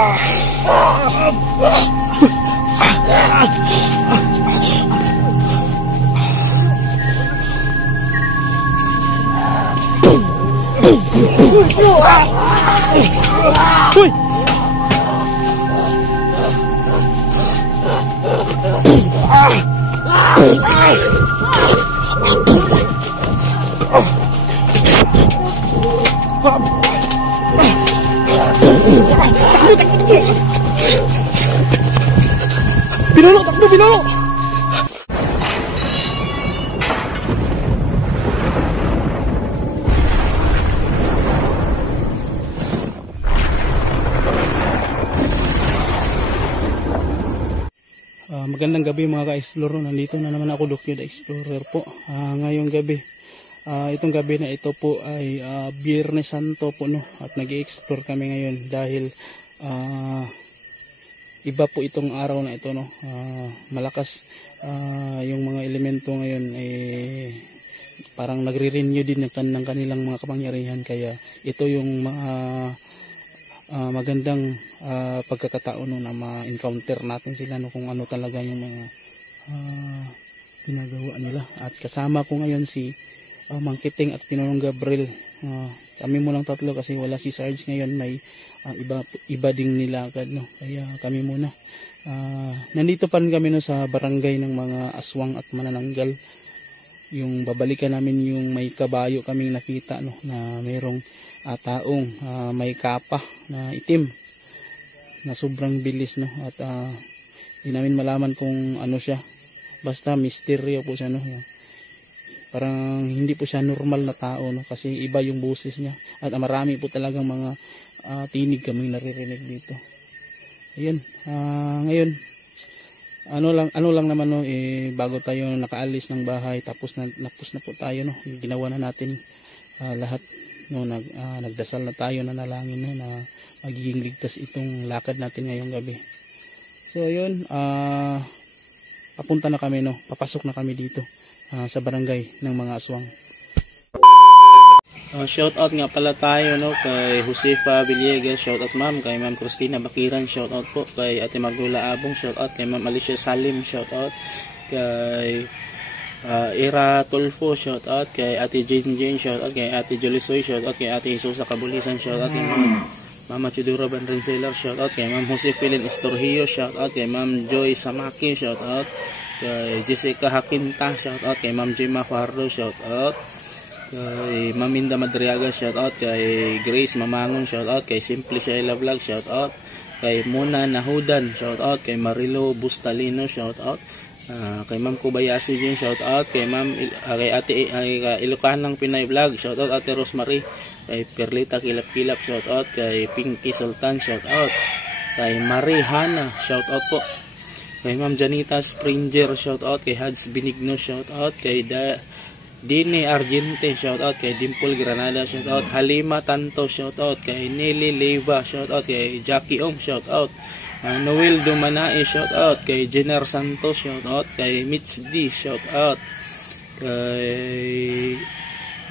Uy! Pinuno, takbo, pinuno! Magandang gabi mga ka-explorer. Nandito na naman ako, Doc the Explorer po. Ngayong gabi, itong gabi na ito po ay Biyernes Santo po, no? At nag-i-explore kami ngayon dahil iba po itong araw na ito, no? Malakas yung mga elemento ngayon, parang nagre-renew din ng kanilang mga kapangyarihan, kaya ito yung magandang pagkakataon, no, na ma-encounter natin sila, no, kung ano talaga yung mga ginagawa nila. At kasama ko ngayon si Mang Kiting at Pinonong Gabriel. Kami mo lang tatlo kasi wala si Sarge ngayon, may iba ding nilakad, no, kaya kami muna. Nandito pa rin kami, no, sa barangay ng mga aswang at manananggal. Yung babalikan namin yung may kabayo kaming nakita, no, na mayroong taong may kapa na itim na sobrang bilis, no, at hindi namin malaman kung ano siya, basta misteryo po siya, no. Parang hindi po siya normal na tao, no, kasi iba yung boses niya at marami po talagang mga tinig kaming naririnig dito. Ayun, ngayon ano lang naman, no, bago tayo nakaalis ng bahay, tapos na po tayo, no, ginawa na natin lahat, no, nagdasal na tayo, na nalangin, no, na magiging ligtas itong lakad natin ngayong gabi. So ayun, papunta na kami, no, papasok na kami dito sa barangay ng mga aswang. Shout out nga pala tayo, no, kay Josefa Villegas, shout out ma'am, kay ma'am Christina Bakiran, shout out po, kay ate Magdula Abong, shout out, kay ma'am Alicia Salim, shout out, kay Ira Tulfo, shout out, kay ate Jane, shout out, kay ate Jolisoy, shout out, kay ate Isusa Kabulisan, shout out, kay mama Chidura Banrenzelar, shout out, kay ma'am Jose Pilin Estorhio, shout out, kay ma'am Joy Samaki, shout out, kay Jessica Hakinta, shout out, kay ma'am Jema Juardo, shout out, kay ma'am Minda Madriaga, shout out, kay Grace Mamangon, shout out, kay Simply Shaila Vlog, shout out, kay Muna Nahudan, shout out, kay Marilo Bustalino, shout out, kay ma'am Kubayasi din, shout out, kay ma'am kay ate Ilocanang Pinay Vlog, shout out, ate Rosemary, kay Perlita Kilap-Kilap, shout out, kay Pinky Sultan, shout out, kay Marie Hana, shout out po, kay ma'am Janita Springer, shout out, kay Hads Binigno, shout out, kay Dine Argente, shout out, kay Dimple Granada, shout out, Halima Tanto, shout out, kay Nelly Leyva, shout out, kay Jackie Ong, shout out, Noel Dumanae, shout out, kay Jenner Santos, shout out, kay Mitch D, shout out, kay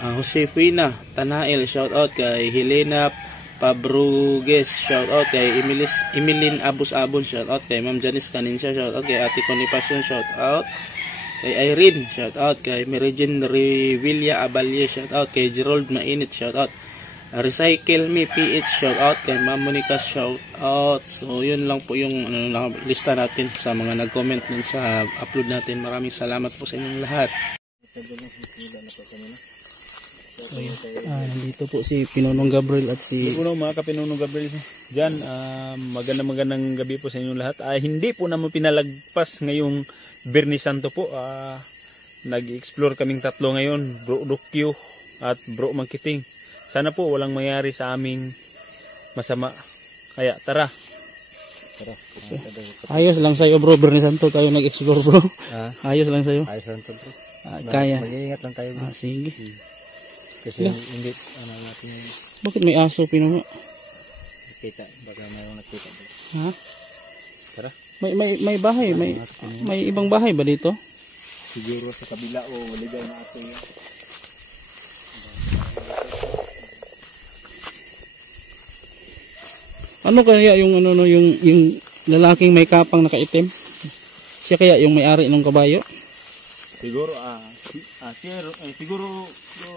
Josefina Tanael, shout out, kay Helena Pabruges, shout out, kay Emilin Abus-Abon, shout out, kay Ma'am Janice Caninsya, shout out, kay Ate Connie Passion, shout out, kay Irene, shout out, kay Merijen Revilla Abalye, shout out, kay Gerald Mainit, shout out, Recycle Me PH, shout out, kay Ma'am Monica, shout out. So yun lang po yung lista natin sa mga nag-comment dun sa upload natin. Maraming salamat po sa inyong lahat. Nandito po si Pinonong Gabriel at si mga ka-Pinonong Gabriel dyan. Magandang gabi po sa inyong lahat. Hindi po naman pinalagpas ngayong Biyernes Santo po. Nag-explore kaming tatlo ngayon, Bro Dokyo at Bro Mang Kiting. Sana po walang mayari sa aming masama. Kaya tara. Ayos lang sa'yo, bro. Biyernes Santo tayo nag-explore, bro. Ayos lang sa'yo. Ayos lang to, bro. Kaya. Mag-iingat lang tayo, bro. Sige. Kasi hindi, natin yung... Bakit may aso, Pinongo? Nakita, baka mayroong nakita, bro. Ha? Tara. May bahay, may ibang bahay ba dito? Siguro sa kabila o ligaw na aso yan. Ano kaya yung ano no, yung lalaking may kapang nakaitim? Siya kaya yung may-ari ng kabayo? Siguro siguro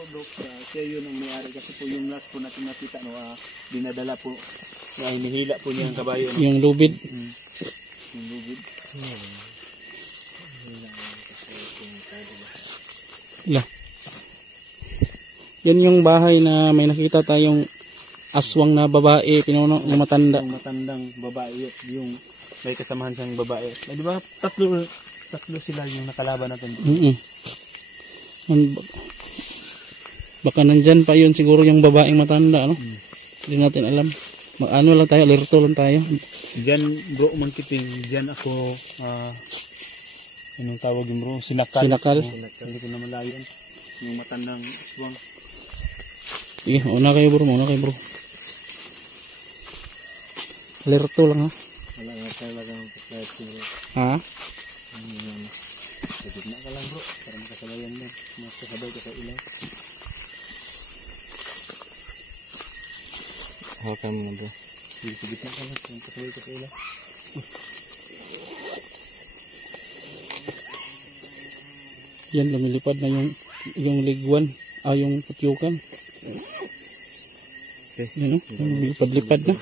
Dok, siya yun ang may-ari kasi po yung last po natin nakita no, dinadala po ay nihila po niya ang kabayo no? Yung lubid. Yung lubid. Ila. Yan yung bahay na may nakita tayong aswang na babae, pinuno ng matanda. Yung matandang babae, yung may kasamahan siyang babae. Di ba tatlo sila yung nakalaban natin. Baka nandyan pa yun siguro yung babaeng matanda, ano? Hindi natin alam. Ano lang tayo, alerto lang tayo. Diyan bro, Mangkiting, diyan ako, anong tawag yung bro? Sinakal. Hindi ko na malayo. Yung matandang aswang. Sige, una kayo bro. Alerto lang ha. Wala nga talagang pagkayat bro. Ha? Sagit na ka lang bro, para makasabayan mo. Makasabay ka sa ilaw. Hawakan mo na bro. Sagit na ka lang, para makasabay ka sa ilaw. Yan, lumilipad na yung ligwan, yung putyukan. Okay. Yan o, lumilipad-lipad na.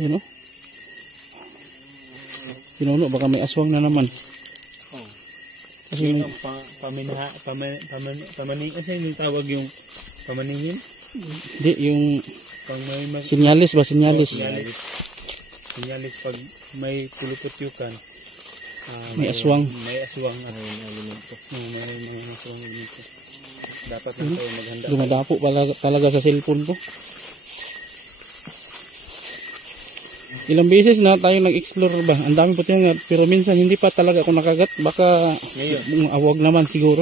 Yan o. Pinuno, baka may aswang na naman. Oh. Kasi yung pamaning, ano yung tawag yung pamaningin? Hindi, yung sinyalis ba? Sinyalis pag may puluputyukan. May aswang. May aswang at elemento. May mga aswang elemento. Dapat lang tayo maghanda. Dumadapo talaga sa cellphone ko. Ilang beses na tayo nag-explore ba? Ang dami po tayo pero minsan hindi pa talaga ako nakagat. Baka awag naman siguro.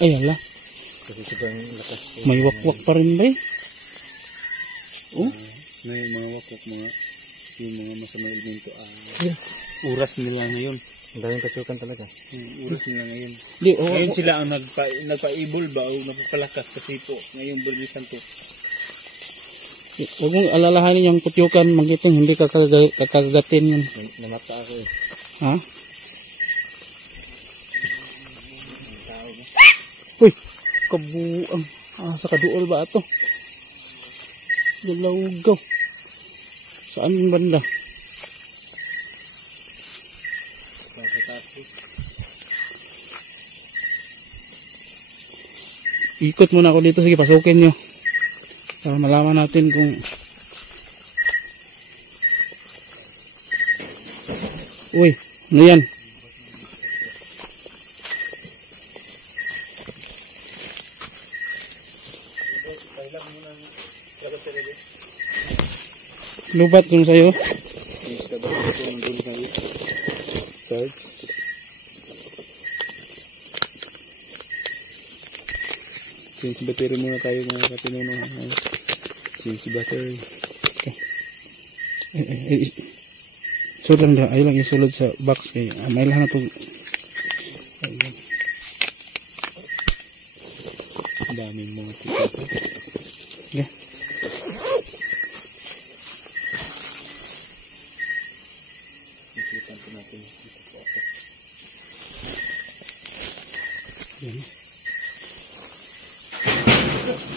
Ay hala. May wakwak pa rin ba eh? Oh? May mga wakwak yung mga masamang elemento. Uras nila ngayon. Ang daming kasukan talaga. Uras nila ngayon. Ngayon sila ang nagpa-ibol ba o nagpapalakas kasi po ngayon Berlisan to. Huwag mong alalahanin yung putyukan, Mangkiting, hindi kakagatin yun. Namata ako eh. Ha? Uy, kabuang. Sa kaduol ba ito? Galawgaw. Saan yung banda? Ikot muna ako dito, sige pasukin nyo. Para malaman natin kung uy, ano yan? Lubat kung sa'yo. Si battery muna tayo mga katinuno. Si battery. Okay. Sulod lang daw. Ayaw lang isulod sa box kay may lahat na ito. Daming mga tiket. Okay. Isipan ko natin. Yan.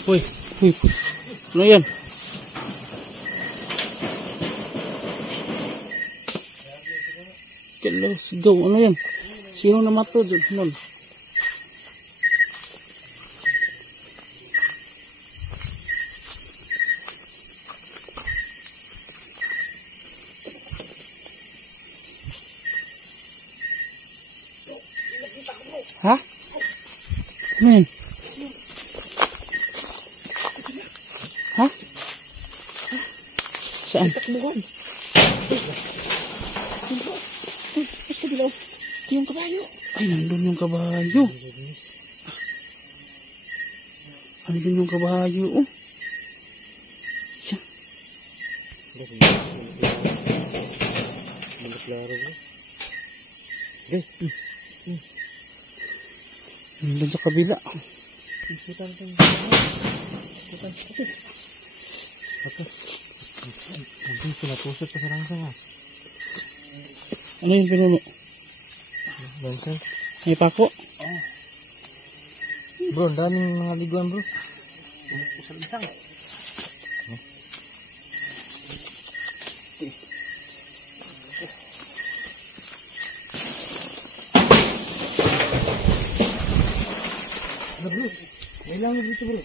Uy. Ano yan? Let's go. Ano yan? Sino namatod? Nun? Ha? Ano yan? Ha? Saan? Takbuhan. Yung kabayo. Ay, nandun yung kabayo. Nandun yung kabayo. Oh. Yan. Nandun sa kabila. Apa? Ang pinapusot pa sa langsang ah. Ano yung pinuno? Langsang. May pako? Oh. Bro, ang daming mga liguan bro. Sa langsang. Bro, may langob dito bro.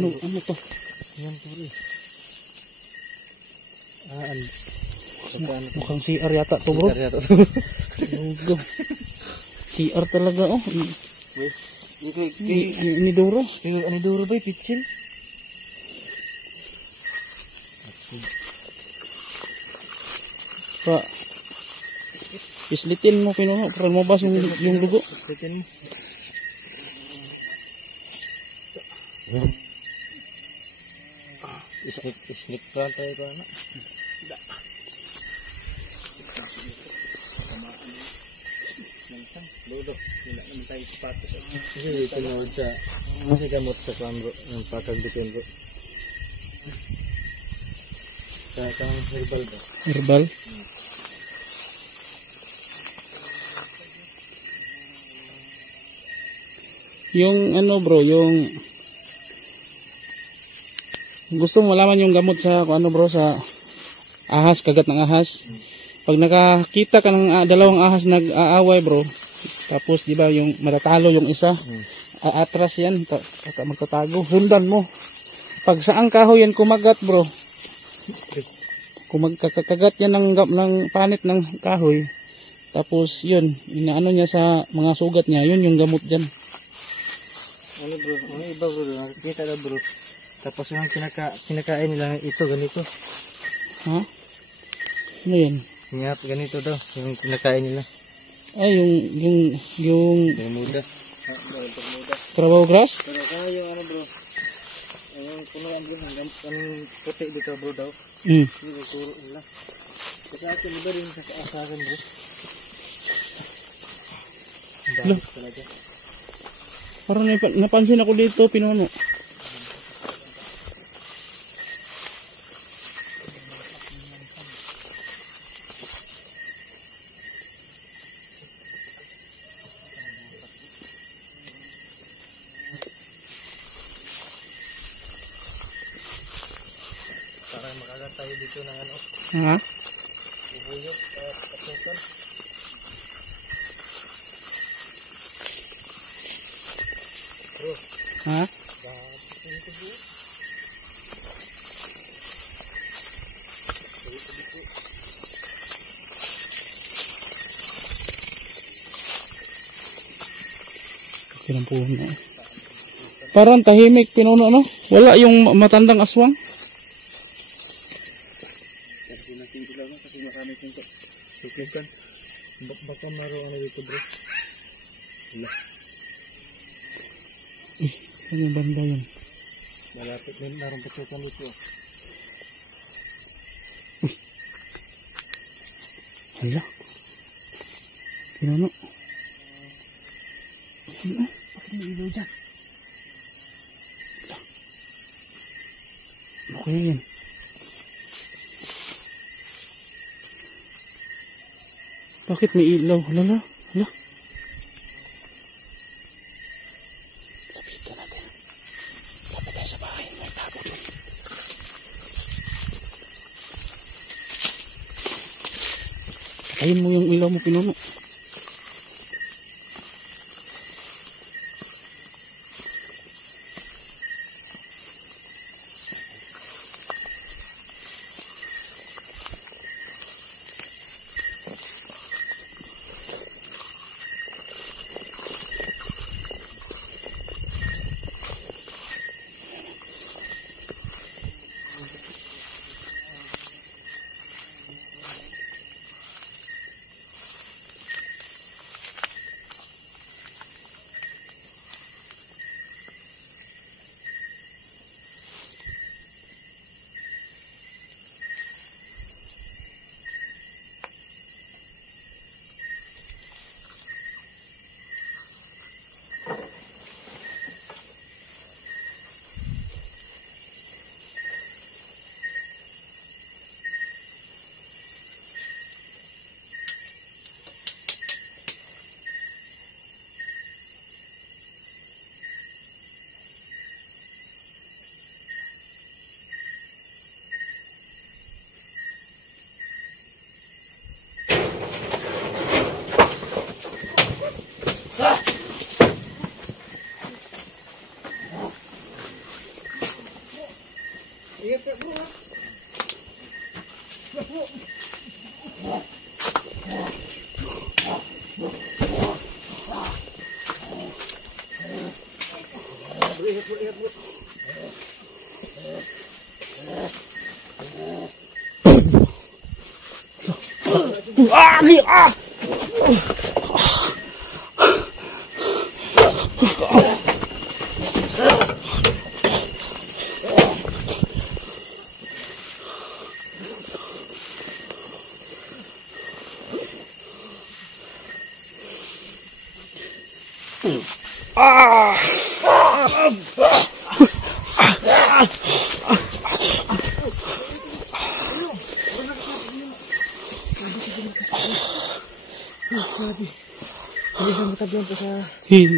Ano to? Yan bro. Mukhang CR yata to bro. Lugo. CR talaga oh. Ini duro. Ano duro ba? Pitsil? Pa. Islitin mo pinuno para mabas yung lugo. Islitin mo. Islit pa tayo ko ano. Lodo, wala naman tayo sapatos. Kasi tinawag sa kasi gamot sa pambro, yung pakagbitin bro. Kaya kang herbal ba? Herbal? Yung ano bro, yung gusto mo malaman yung gamot sa ano bro, sa ahas, kagat ng ahas. Pag nakakita ka ng dalawang ahas nag-aaway bro, tapos di ba yung matatalo yung isa, atras yan, magtatago, sundan mo. Pag saang kahoy yan kumagat bro, kumagkakagat yan ng panit ng kahoy, tapos yun, inaano niya sa mga sugat niya, yun yung gamot dyan. Ano bro, ano iba bro, nakikita na bro. Tapos yung kinakain nila ito, ganito. Ha? Ano yan? Ngap, ganito daw, yung kinakain nila. Ay, yung Bermuda. Carabao grass? Pero kaya yung ano bro, yung punuan bro, ang puti dito bro daw. Yung turo nila. Kasi akin iba rin sa asaran bro. Ang dami talaga. Parang napansin ako dito, pinuno. Para makagat tayo dito ng ano. Ha? Bubuyog at katukan. Bro. Ha? Pinampuno. Parang tahimik pinuno no? Wala yung matandang aswang. Kasi natin lang kasi marami pinto. Tutukan. Baka maroon na dito bro. Wala. Ano yung banda yun? Malapit na narong tutukan dito. Hala. Pinuno. Bakit may ilaw dyan? Okay yun. Bakit may ilaw? Hala. Hala. Lapitan natin. Lapit tayo sa bahay. May tago dun. Patayin mo yung ilaw mo pinuno.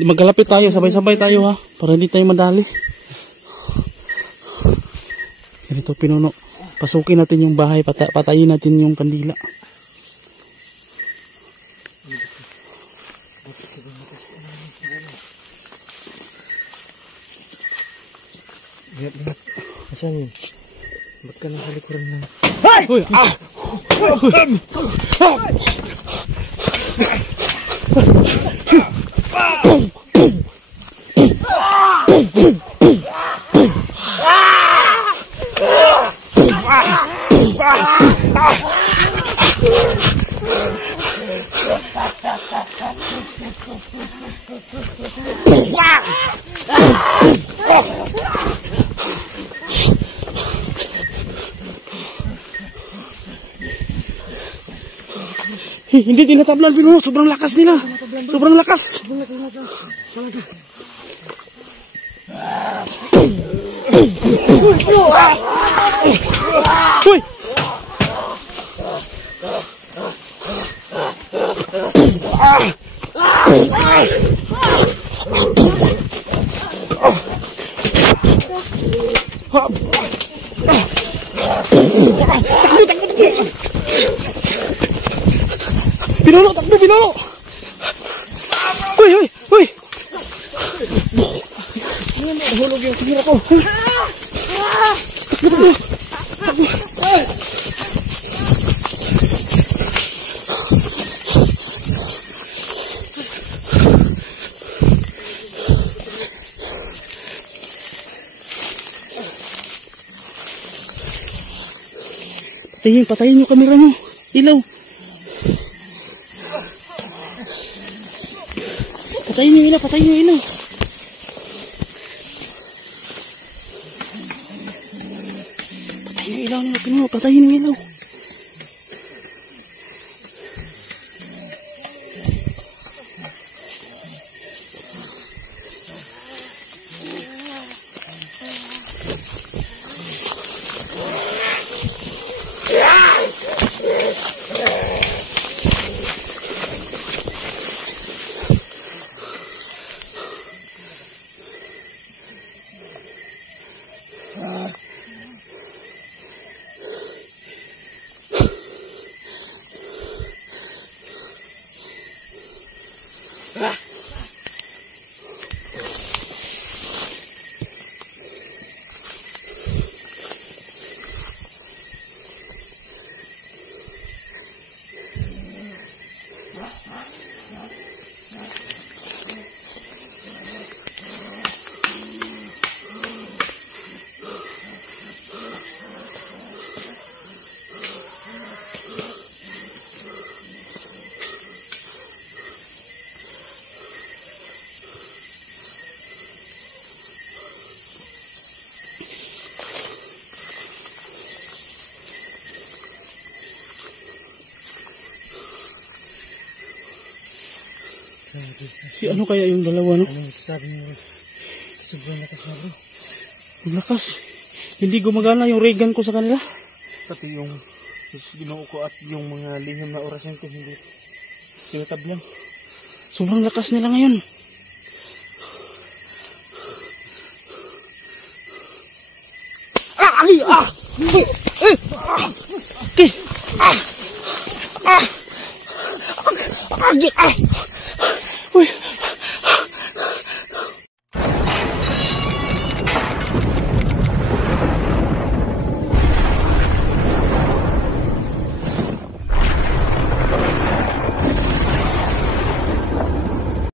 Magkalapit tayo, sabay-sabay tayo ha, para hindi tayo madali. Ganito pinuno, pasukin natin yung bahay, patayin natin yung kandila. Lihat-lihat, asan yun? Ba't ka nasa likuran na? Hey! Uy! Ah! Hindi tinatablan Pinuno, sobrang lakas nila. Sobrang lakas. Uy! Pinuno, takbo Pinuno! Uy, uy, uy! Nahulog yung kamera ko. Patayin yung kamera nyo. Ilaw. Patayin yung ilaw, patayin yung ilaw. Patayin yung ilaw nila, Pinuno, patayin yung ilaw. Si ano kaya yung dalawa, no? Anong sabi niyo? Sobrang lakas na bro. Ang lakas. Hindi gumagana yung ray gun ko sa kanila. Pati yung ginoo ko at yung mga lihim na orasan ko hindi tinatablang. Sobrang lakas nila ngayon. Ah! Ay! Ah! Eh! Ah! Okay! Ah! Ah! Ah! Ah!